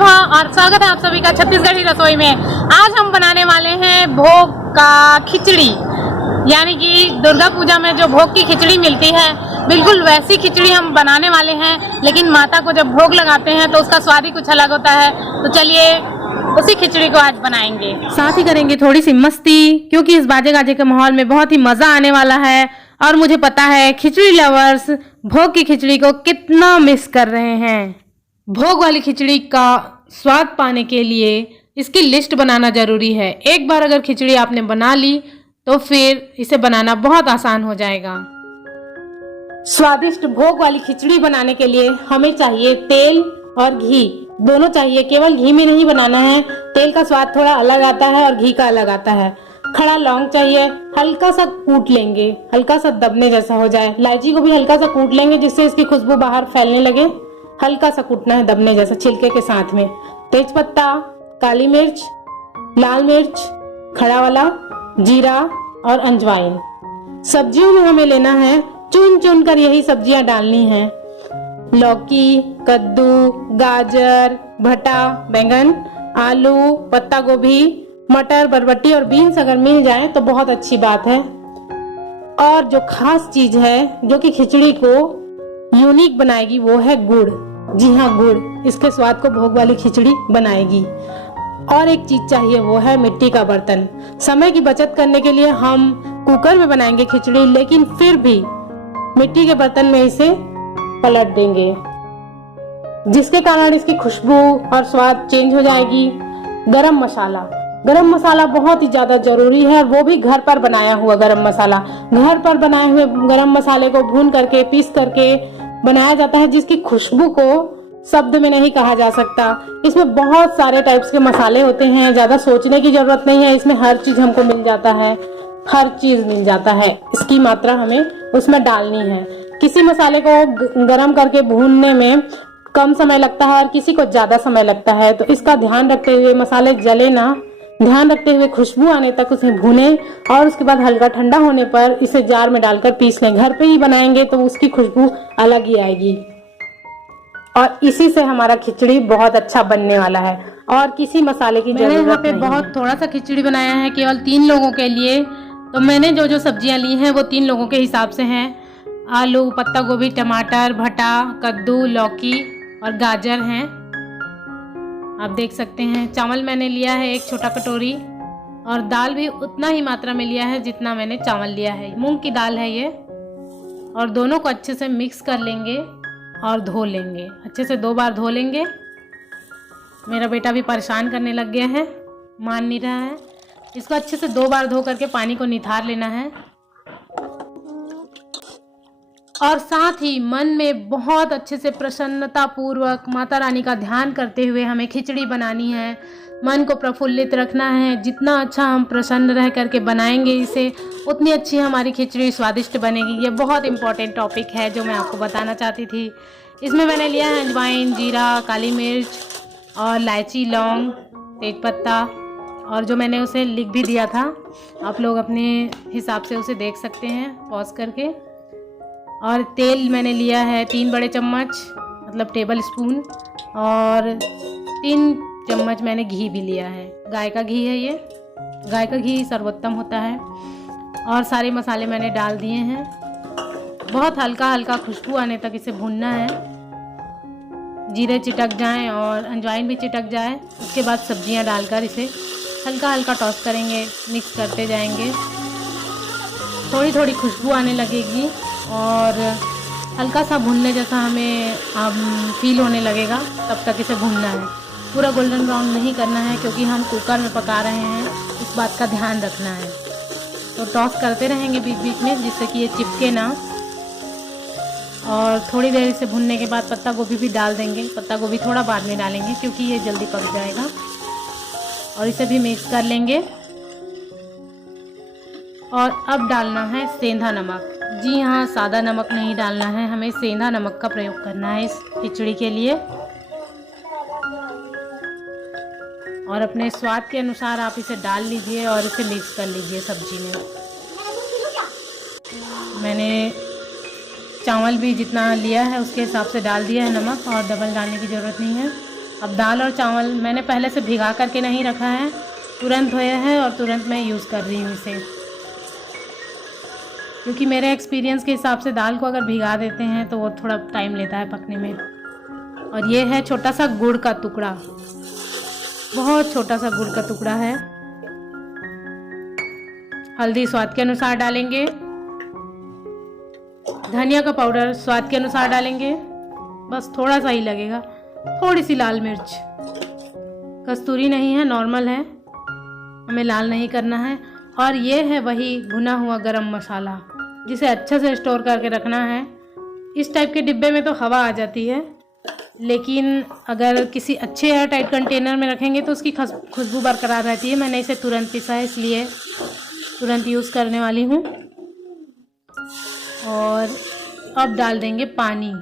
प्रतिभा और स्वागत है आप सभी का छत्तीसगढ़ी रसोई में। आज हम बनाने वाले हैं भोग का खिचड़ी, यानी कि दुर्गा पूजा में जो भोग की खिचड़ी मिलती है बिल्कुल वैसी खिचड़ी हम बनाने वाले हैं। लेकिन माता को जब भोग लगाते हैं तो उसका स्वाद ही कुछ अलग होता है। तो चलिए उसी खिचड़ी को आज बनाएंगे, साथ ही करेंगे थोड़ी सी मस्ती, क्योंकि इस बाजे गाजे के माहौल में बहुत ही मजा आने वाला है। और मुझे पता है खिचड़ी लवर्स भोग की खिचड़ी को कितना मिस कर रहे हैं। भोग वाली खिचड़ी का स्वाद पाने के लिए इसकी लिस्ट बनाना जरूरी है। एक बार अगर खिचड़ी आपने बना ली तो फिर इसे बनाना बहुत आसान हो जाएगा। स्वादिष्ट भोग वाली खिचड़ी बनाने के लिए हमें चाहिए तेल और घी, दोनों चाहिए। केवल घी में नहीं बनाना है, तेल का स्वाद थोड़ा अलग आता है और घी का अलग आता है। खड़ा लौंग चाहिए, हल्का सा कूट लेंगे, हल्का सा दबने जैसा हो जाए। इलायची को भी हल्का सा कूट लेंगे जिससे इसकी खुशबू बाहर फैलने लगे। हल्का सा कूटना है दबने जैसा, छिलके के साथ में। तेज पत्ता, काली मिर्च, लाल मिर्च, खड़ा वाला, जीरा और अजवाइन। सब्जियों में हमें लेना है, चुन चुन कर यही सब्जियां डालनी हैं। लौकी, कद्दू, गाजर, भटा, बैंगन, आलू, पत्ता गोभी, मटर, बरबट्टी और बीन्स अगर मिल जाए तो बहुत अच्छी बात है। और जो खास चीज है जो कि खिचड़ी को यूनिक बनाएगी वो है गुड़। जी हाँ, गुड़ इसके स्वाद को भोग वाली खिचड़ी बनाएगी। और एक चीज चाहिए, वो है मिट्टी का बर्तन। समय की बचत करने के लिए हम कुकर में बनाएंगे खिचड़ी, लेकिन फिर भी मिट्टी के बर्तन में इसे पलट देंगे, जिसके कारण इसकी खुशबू और स्वाद चेंज हो जाएगी। गरम मसाला बहुत ही ज्यादा जरूरी है, वो भी घर पर बनाया हुआ गरम मसाला। घर पर बनाए हुए गरम मसाले को भून करके, पीस करके बनाया जाता है, जिसकी खुशबू को शब्द में नहीं कहा जा सकता। इसमें बहुत सारे टाइप्स के मसाले होते हैं, ज्यादा सोचने की जरूरत नहीं है। इसमें हर चीज हमको मिल जाता है, हर चीज मिल जाता है। इसकी मात्रा हमें उसमें डालनी है। किसी मसाले को गरम करके भूनने में कम समय लगता है और किसी को ज्यादा समय लगता है, तो इसका ध्यान रखते हुए, मसाले जले ना, ध्यान रखते हुए खुशबू आने तक उसे भूने और उसके बाद हल्का ठंडा होने पर इसे जार में डालकर पीस लें। घर पे ही बनाएंगे तो उसकी खुशबू अलग ही आएगी और इसी से हमारा खिचड़ी बहुत अच्छा बनने वाला है और किसी मसाले की जरूरत नहीं है। मैंने यहाँ पे बहुत थोड़ा सा खिचड़ी बनाया है, केवल 3 लोगों के लिए। तो मैंने जो जो सब्जियां ली हैं वो 3 लोगों के हिसाब से हैं। आलू, पत्ता गोभी, टमाटर, भटा, कद्दू, लौकी और गाजर हैं, आप देख सकते हैं। चावल मैंने लिया है 1 छोटा कटोरी, और दाल भी उतना ही मात्रा में लिया है जितना मैंने चावल लिया है। मूंग की दाल है ये। और दोनों को अच्छे से मिक्स कर लेंगे और धो लेंगे। अच्छे से 2 बार धो लेंगे। मेरा बेटा भी परेशान करने लग गया है, मान नहीं रहा है। इसको अच्छे से 2 बार धो करके पानी को निथार लेना है। और साथ ही मन में बहुत अच्छे से प्रसन्नता पूर्वक माता रानी का ध्यान करते हुए हमें खिचड़ी बनानी है। मन को प्रफुल्लित रखना है। जितना अच्छा हम प्रसन्न रह करके बनाएंगे इसे, उतनी अच्छी हमारी खिचड़ी स्वादिष्ट बनेगी। ये बहुत इंपॉर्टेंट टॉपिक है जो मैं आपको बताना चाहती थी। इसमें मैंने लिया है अजवाइन, जीरा, काली मिर्च और इलायची, लौंग, तेजपत्ता, और जो मैंने उसे लिख भी दिया था, आप लोग अपने हिसाब से उसे देख सकते हैं पॉज करके। और तेल मैंने लिया है 3 बड़े चम्मच, मतलब टेबल स्पून, और 3 चम्मच मैंने घी भी लिया है। गाय का घी है ये, गाय का घी सर्वोत्तम होता है। और सारे मसाले मैंने डाल दिए हैं। बहुत हल्का हल्का खुशबू आने तक इसे भूनना है। जीरे चिटक जाएं और अजवाइन भी चिटक जाए, उसके बाद सब्जियां डालकर इसे हल्का हल्का टॉस करेंगे, मिक्स करते जाएंगे। थोड़ी थोड़ी खुशबू आने लगेगी और हल्का सा भुनने जैसा हमें फील होने लगेगा, तब तक इसे भूनना है। पूरा गोल्डन ब्राउन नहीं करना है, क्योंकि हम कुकर में पका रहे हैं, इस बात का ध्यान रखना है। तो टॉस करते रहेंगे बीच बीच में, जिससे कि ये चिपके ना। और थोड़ी देर इसे भुनने के बाद पत्ता गोभी भी डाल देंगे। पत्ता गोभी थोड़ा बाद में डालेंगे क्योंकि ये जल्दी पक जाएगा। और इसे भी मिक्स कर लेंगे। और अब डालना है सेंधा नमक। जी हाँ, सादा नमक नहीं डालना है, हमें सेंधा नमक का प्रयोग करना है इस खिचड़ी के लिए। और अपने स्वाद के अनुसार आप इसे डाल लीजिए और इसे मिक्स कर लीजिए सब्जी में। मैंने चावल भी जितना लिया है उसके हिसाब से डाल दिया है नमक, और डबल डालने की ज़रूरत नहीं है। अब दाल और चावल मैंने पहले से भिगा करके नहीं रखा है, तुरंत धोया है और तुरंत मैं यूज़ कर रही हूँ इसे, क्योंकि मेरे एक्सपीरियंस के हिसाब से दाल को अगर भिगा देते हैं तो वो थोड़ा टाइम लेता है पकने में। और ये है छोटा सा गुड़ का टुकड़ा, बहुत छोटा सा गुड़ का टुकड़ा है। हल्दी स्वाद के अनुसार डालेंगे, धनिया का पाउडर स्वाद के अनुसार डालेंगे, बस थोड़ा सा ही लगेगा, थोड़ी सी लाल मिर्च, कस्तूरी नहीं है, नॉर्मल है, हमें लाल नहीं करना है। और ये है वही भुना हुआ गरम मसाला जिसे अच्छे से स्टोर करके रखना है। इस टाइप के डिब्बे में तो हवा आ जाती है, लेकिन अगर किसी अच्छे एयर टाइट कंटेनर में रखेंगे तो उसकी खुशबू बरकरार रहती है। मैंने इसे तुरंत पीसा है, इसलिए तुरंत यूज़ करने वाली हूँ। और अब डाल देंगे पानी।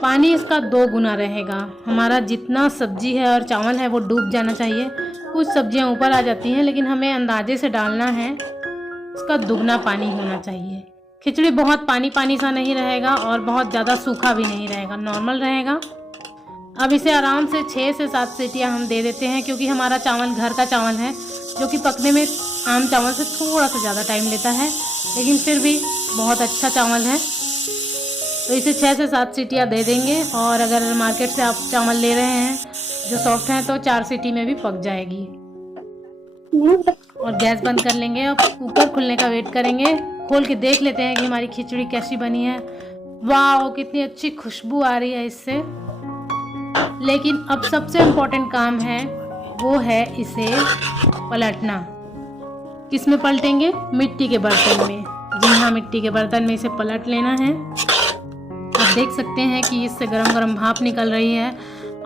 पानी इसका 2 गुना रहेगा। हमारा जितना सब्जी है और चावल है वो डूब जाना चाहिए। कुछ सब्जियां ऊपर आ जाती हैं, लेकिन हमें अंदाजे से डालना है, इसका दुगना पानी होना चाहिए। खिचड़ी बहुत पानी पानी सा नहीं रहेगा और बहुत ज़्यादा सूखा भी नहीं रहेगा, नॉर्मल रहेगा। अब इसे आराम से 6 से 7 सीटियाँ हम दे देते हैं, क्योंकि हमारा चावल घर का चावल है, जो कि पकने में आम चावल से थोड़ा सा ज़्यादा टाइम लेता है, लेकिन फिर भी बहुत अच्छा चावल है। तो इसे 6 से 7 सीटियाँ दे देंगे। और अगर मार्केट से आप चावल ले रहे हैं जो सॉफ्ट हैं तो 4 सीटी में भी पक जाएगी। और गैस बंद कर लेंगे और कुकर खुलने का वेट करेंगे। खोल के देख लेते हैं कि हमारी खिचड़ी कैसी बनी है। वाह, कितनी अच्छी खुशबू आ रही है इससे। लेकिन अब सबसे इम्पोर्टेंट काम है, वो है इसे पलटना। किस में पलटेंगे? मिट्टी के बर्तन में। जी हाँ, मिट्टी के बर्तन में इसे पलट लेना है। आप देख सकते हैं कि इससे गरम गरम भाप निकल रही है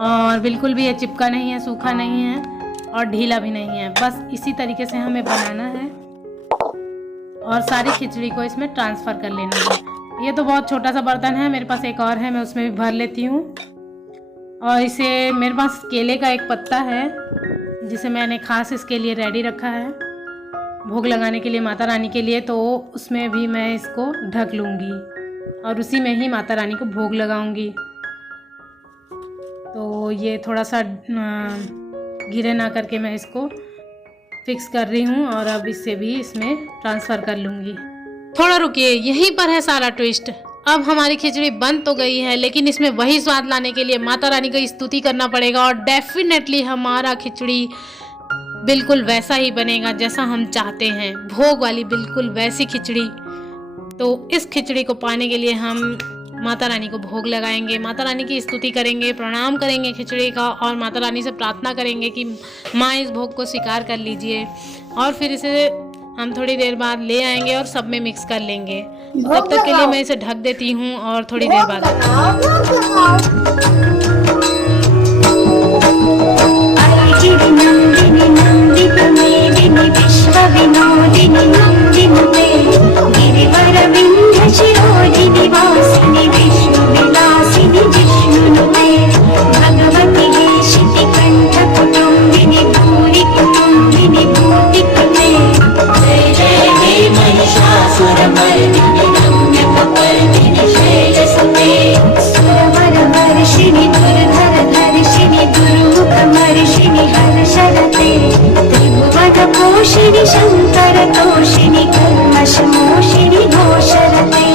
और बिल्कुल भी ये चिपका नहीं है, सूखा नहीं है और ढीला भी नहीं है। बस इसी तरीके से हमें बनाना है और सारी खिचड़ी को इसमें ट्रांसफ़र कर लेना है। ये तो बहुत छोटा सा बर्तन है, मेरे पास एक और है, मैं उसमें भी भर लेती हूँ। और इसे मेरे पास केले का एक पत्ता है जिसे मैंने खास इसके लिए रेडी रखा है, भोग लगाने के लिए माता रानी के लिए। तो उसमें भी मैं इसको ढक लूँगी और उसी में ही माता रानी को भोग लगाऊंगी। तो ये थोड़ा सा गिरे ना करके मैं इसको फिक्स कर रही हूँ और अब इससे भी इसमें ट्रांसफ़र कर लूँगी। थोड़ा रुकिए, यहीं पर है सारा ट्विस्ट। अब हमारी खिचड़ी बन तो गई है, लेकिन इसमें वही स्वाद लाने के लिए माता रानी की स्तुति करना पड़ेगा और डेफिनेटली हमारा खिचड़ी बिल्कुल वैसा ही बनेगा जैसा हम चाहते हैं, भोग वाली बिल्कुल वैसी खिचड़ी। तो इस खिचड़ी को पाने के लिए हम माता रानी को भोग लगाएंगे, माता रानी की स्तुति करेंगे, प्रणाम करेंगे खिचड़ी का और माता रानी से प्रार्थना करेंगे कि माँ इस भोग को स्वीकार कर लीजिए। और फिर इसे हम थोड़ी देर बाद ले आएंगे और सब में मिक्स कर लेंगे। तब तक के लिए मैं इसे ढक देती हूँ और थोड़ी देर बाद शंकर तोषिणी कल्मषमोषिणी घोषरते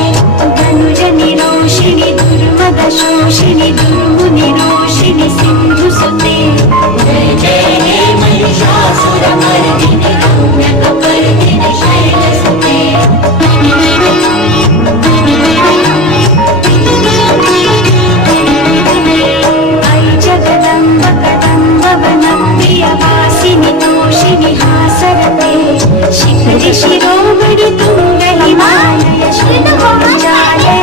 धनुजनि रोषिणी दुर्मद शोषिणी दुर्मुनि रोषिणी सिंधुसुते जय जय हे महिषासुरमर्दिनि रम्यकपर्दिनि शैलसुते। आई जगदम्ब कदम्ब वनप्रियवासिनि तोषिणी हासरते शिखरि शिरोमणि तुंग हिमालय शिरोजालय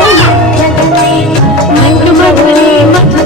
मधु मधुरे मधु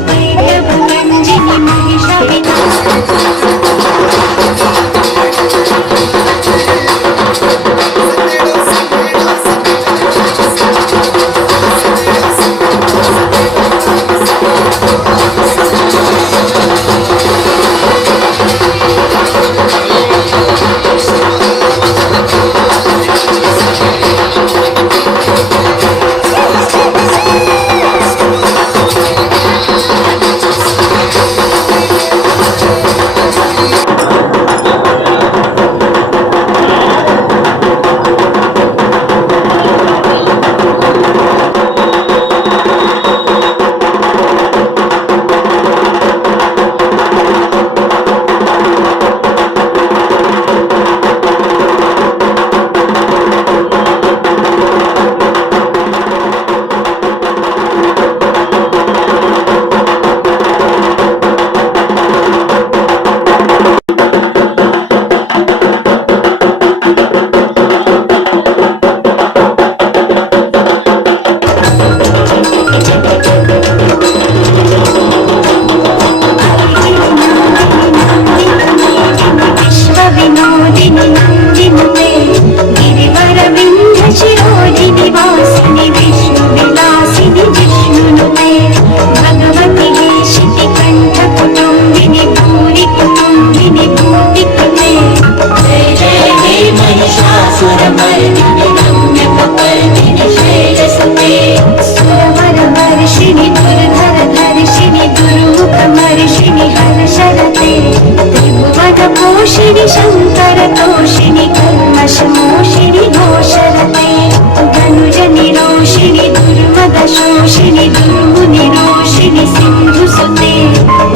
नाशिनि दुर्मुनिरोषिणि सिन्धुसुते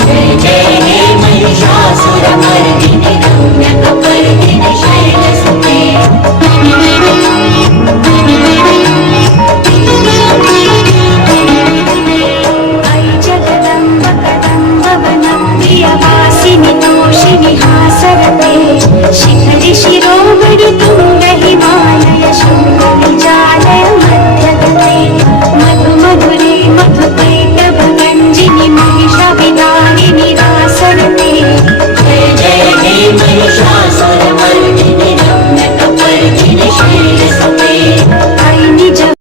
जय जय हे महिषासुरमर्दिनि रम्यकपर्दिनि शैलसुते ऐ जगदम्ब कदम्ब वनप्रियवासिनि तोषिणि हासरते शिखरि शिरो